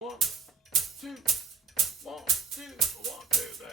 One, two, one, two, one, two, there.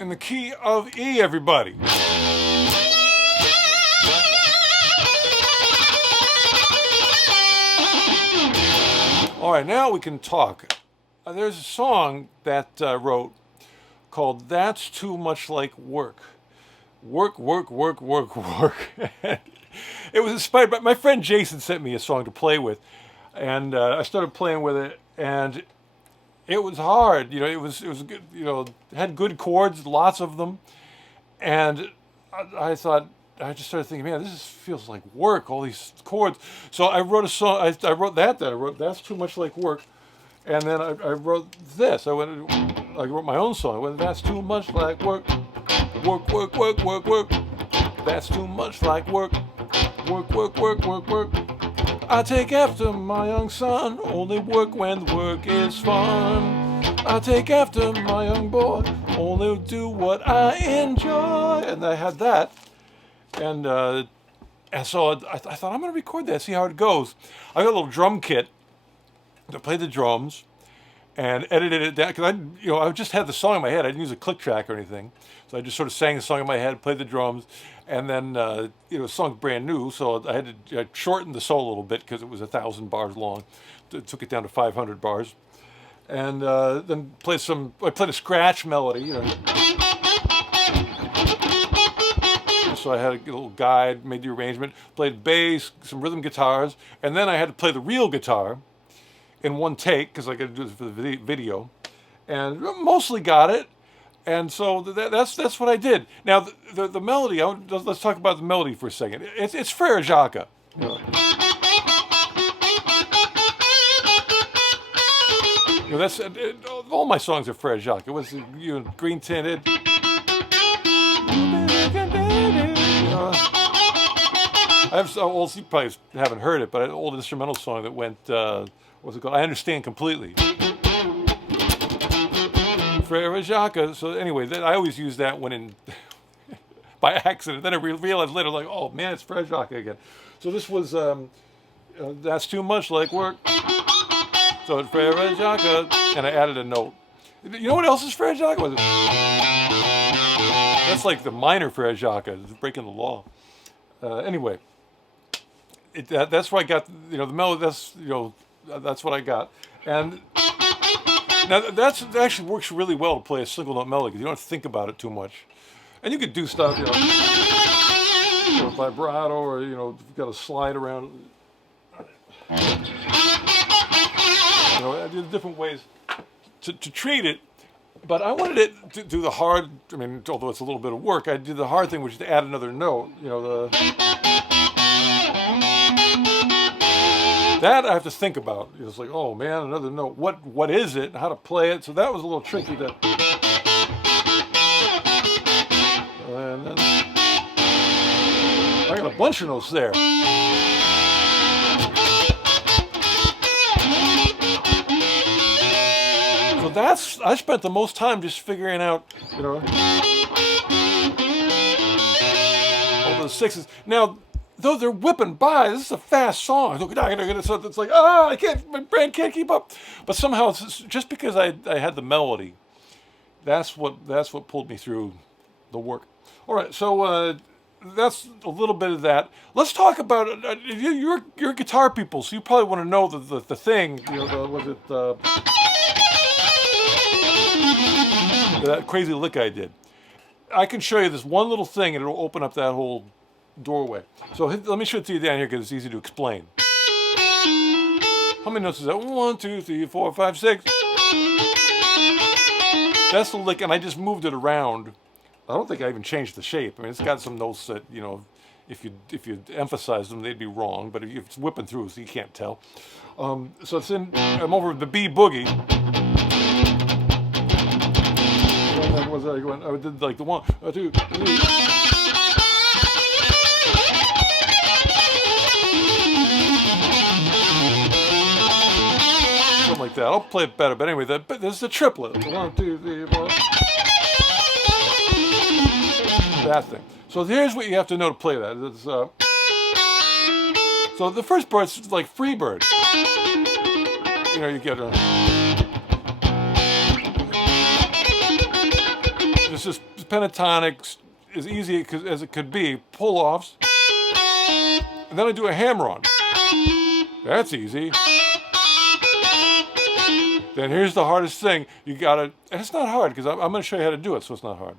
In the key of E, everybody. All right, now we can talk. There's a song that wrote called "That's Too Much Like Work." Work, work, work, work, work. It was inspired by my friend Jason sent me a song to play with, and I started playing with it, and it was hard. You know, it was good. You know, had good chords, lots of them, and I thought I just started thinking, man, feels like work. All these chords. So I wrote a song. I wrote that. Then I wrote "That's Too Much Like Work," and then I wrote this. I wrote my own song. I went, "That's too much like work, work, work, work, work, work. That's too much like work, work, work, work, work, work. I take after my young son, only work when the work is fun. I take after my young boy, only do what I enjoy." And I had that, and so I thought I'm going to record that, see how it goes. I got a little drum kit to play the drums, and edited it down because I just had the song in my head. I didn't use a click track or anything, so I just sort of sang the song in my head, played the drums, and then the song's brand new, so I had to shorten the solo a little bit because it was 1,000 bars long. Took it down to 500 bars, and then I played a scratch melody. So I had a little guide, made the arrangement, played bass, some rhythm guitars, and then I had to play the real guitar in one take because I got to do this for the video, and mostly got it. And so that's what I did. Now the melody. Let's talk about the melody for a second. It's Frere Jacques. That's all my songs are Frere Jacques. It was green tinted. I have old. You probably haven't heard it, but an old instrumental song that went. What's it called? I Understand Completely. Frere Jacques. So anyway, I always use that when in by accident. Then I realized later, like, oh man, it's Frere Jacques again. So this was That's Too Much Like Work. So it's Frere Jacques, and I added a note. You know what else is Frere Jacques? That's like the minor Frere Jacques, breaking the law. Anyway, that's where I got the melody. That's what I got, and now that actually works really well to play a single note melody because you don't have to think about it too much, and you could do stuff, vibrato, or you've got to slide around. I did different ways to treat it, but I wanted it to do the hard. I mean, although it's a little bit of work, I did the hard thing, which is to add another note. That I have to think about. It's like, oh man, another note. What is it? How to play it? So that was a little tricky. And then I got a bunch of notes there. So I spent the most time just figuring out, all the sixes. Now, though they're whipping by, this is a fast song. So it's like, my brain can't keep up. But somehow, it's just because I had the melody, that's what pulled me through the work. All right, so that's a little bit of that. Let's talk about you're guitar people, so you probably want to know the thing. That crazy lick I did. I can show you this one little thing, and it'll open up that whole doorway. So let me show it to you down here because it's easy to explain. How many notes is that? 1, 2, 3, 4, 5, 6. That's the lick, and I just moved it around. I don't think I even changed the shape. I mean, it's got some notes that if you emphasize them, they'd be wrong. But if it's whipping through, so you can't tell. So it's in. I'm over the B boogie. I did like the 1, 2, 3. Something like that. I'll play it better, but anyway, this is a triplet. 1, 2, 3, 4. That thing. So here's what you have to know to play that. So the first part's like Freebird. You get it's just pentatonic, as easy as it could be. Pull-offs. And then I do a hammer-on. That's easy. Then here's the hardest thing. And it's not hard because I'm going to show you how to do it, so it's not hard.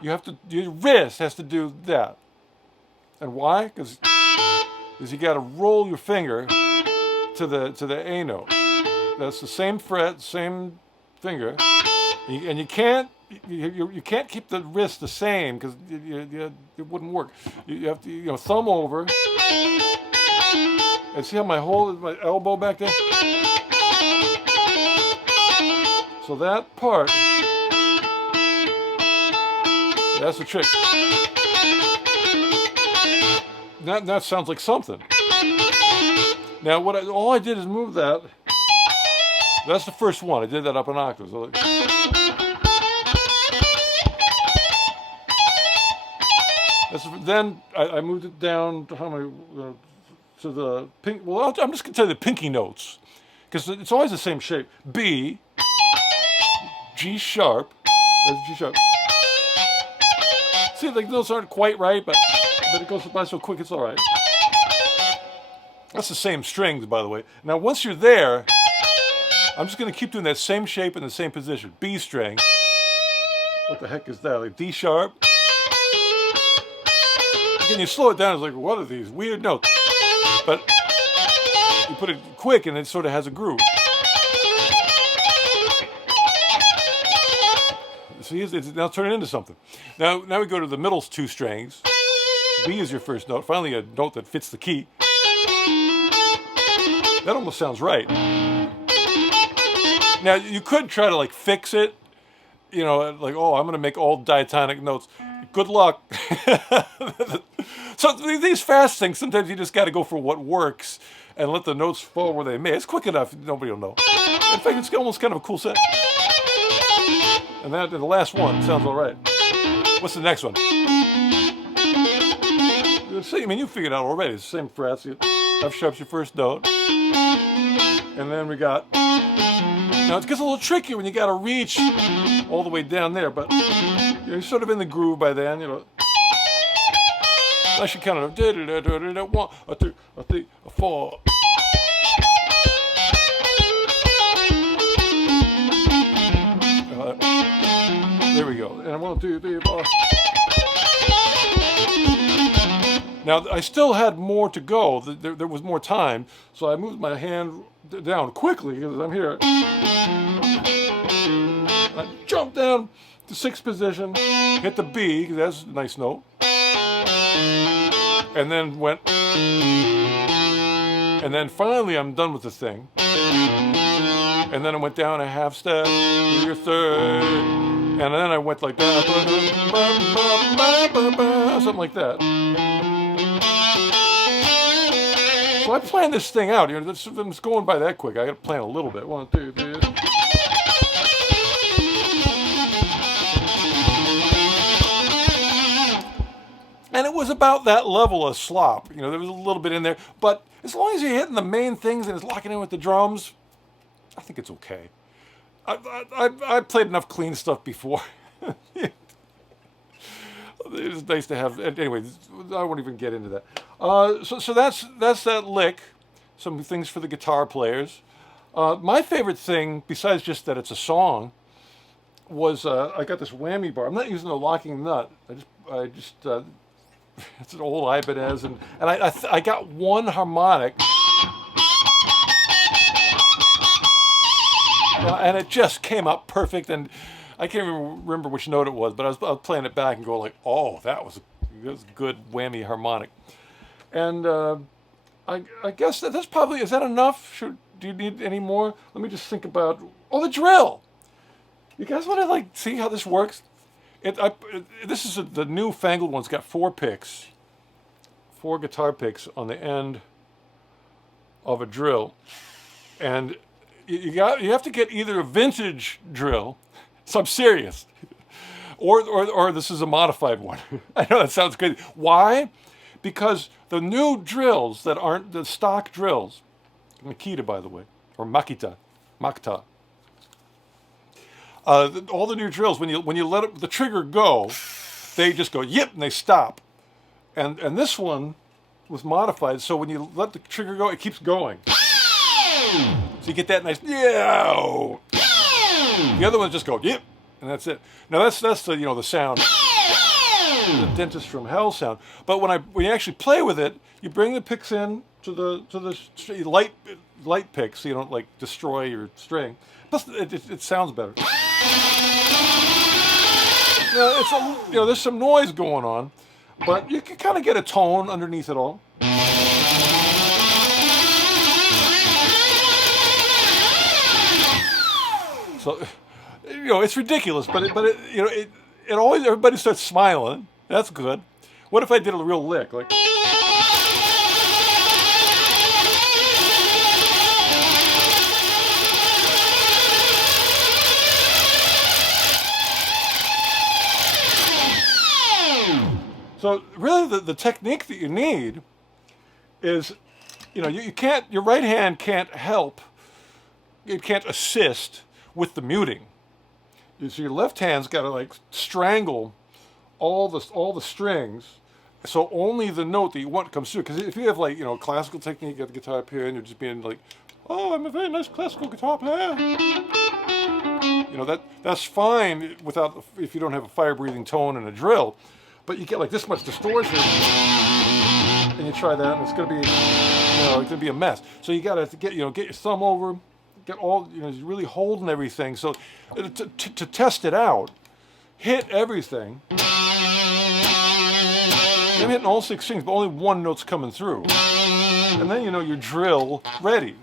Your wrist has to do that. And why? Because you got to roll your finger to the A note. That's the same fret, same finger. And you can't keep the wrist the same because it wouldn't work. You have to thumb over. And see how my elbow back there? So that part, that's the trick. That sounds like something. Now all I did is move that. That's the first one. I did that up an octave. So then I moved it down to to the pink. Well, I'm just going to tell you the pinky notes because it's always the same shape. B, G sharp. That's G sharp. See, the notes aren't quite right, but it goes by so quick, it's all right. That's the same strings, by the way. Now, once you're there, I'm just going to keep doing that same shape in the same position. B string. What the heck is that? Like D sharp. Again, you slow it down, it's like, what are these weird notes? But you put it quick and it sort of has a groove. See, it's now turning into something. Now we go to the middle two strings. B is your first note. Finally, a note that fits the key. That almost sounds right. Now, you could try to like fix it. You know, like, oh, I'm going to make all diatonic notes. Good luck. So these fast things, sometimes you just got to go for what works and let the notes fall where they may. It's quick enough, nobody will know. In fact, it's almost kind of a cool sound. And that, the last one sounds all right. What's the next one? See, I mean, you figured it out already. It's the same frets. F sharp's your first note. And then we got... Now, it gets a little trickier when you got to reach all the way down there, but you're sort of in the groove by then, you know. I should kind of... 1, 2, 3, 4... There we go. And 1, 2, 3, 4. Now, I still had more to go. There was more time, so I moved my hand down quickly because I'm here. I jumped down to 6th position, hit the B, because that's a nice note, and then went, and then finally I'm done with the thing. And then I went down a half step to your third, and then I went like that, something like that. So I planned this thing out. You know, it's going by that quick. I got to plan a little bit. 1, 2, 3. And it was about that level of slop. You know, there was a little bit in there, but as long as you're hitting the main things and it's locking in with the drums, I think it's okay. I've played enough clean stuff before. It's nice to have. Anyway, I won't even get into that. So that's that lick. Some things for the guitar players. My favorite thing, besides just that it's a song, was I got this whammy bar. I'm not using a locking nut. I just it's an old Ibanez, and I got one harmonic. And it just came out perfect, and I can't even remember which note it was, but I was playing it back and going like, oh, that was a good whammy harmonic. And I guess that's probably, is that enough? Do you need any more? Let me just think about, the drill. You guys want to like see how this works? This is the new fangled one. It's got 4 picks, 4 guitar picks on the end of a drill, and you have to get either a vintage drill, so I'm serious, or this is a modified one. I know that sounds good. Why? Because the new drills that aren't the stock drills, Makita, by the way, or Makita, all the new drills, when you let the trigger go, they just go yip and they stop. And this one was modified, so when you let the trigger go, it keeps going. So you get that nice yeah. The other ones just go yip, and that's it. Now that's the the sound, the Dentist from Hell sound. But when you actually play with it, you bring the picks in to the light picks, so you don't like destroy your string. Plus, it sounds better. There's some noise going on, but you can kind of get a tone underneath it all. So, it's ridiculous, but it always, everybody starts smiling. That's good. What if I did a real lick, like? So really, the technique that you need is, you can't. Your right hand can't help. It can't assist with the muting. So your left hand's got to like strangle all the strings, so only the note that you want comes through. Because if you have like classical technique, you got the guitar up here, and you're just being like, oh, I'm a very nice classical guitar player. That's fine without if you don't have a fire breathing tone and a drill, but you get like this much distortion, and you try that, and it's gonna be a mess. So you gotta get your thumb over, get all you're really holding everything. So to test it out, hit everything. I'm hitting all 6 strings, but only one note's coming through, and then your drill ready.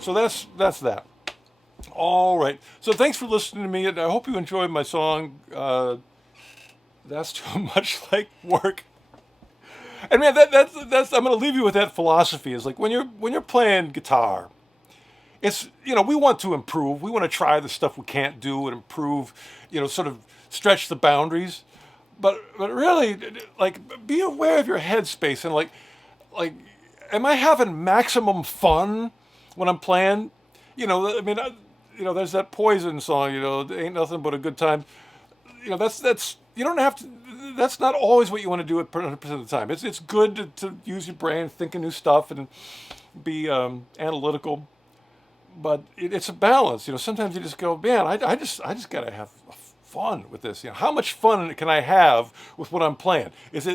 So that's that. All right. So thanks for listening to me, and I hope you enjoyed my song. That's too much like work. And man, that's I'm going to leave you with that philosophy. Is like when you're playing guitar, it's we want to improve. We want to try the stuff we can't do and improve. Sort of stretch the boundaries. But really, like, be aware of your headspace and like, am I having maximum fun when I'm playing? There's that Poison song. Ain't nothing but a good time. That's you don't have to. That's not always what you want to do at 100% of the time. It's good to use your brain, think of new stuff, and be analytical. But it's a balance. Sometimes you just go, man, I just gotta have fun with this. How much fun can I have with what I'm playing? Is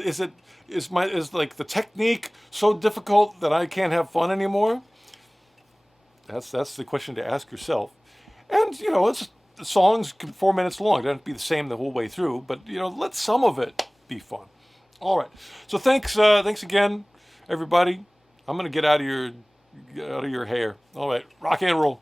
like the technique so difficult that I can't have fun anymore? That's the question to ask yourself. And the songs 4 minutes long. They don't have to be the same the whole way through, but let some of it be fun. All right. So thanks again, everybody. I'm gonna get out of your hair. All right. Rock and roll.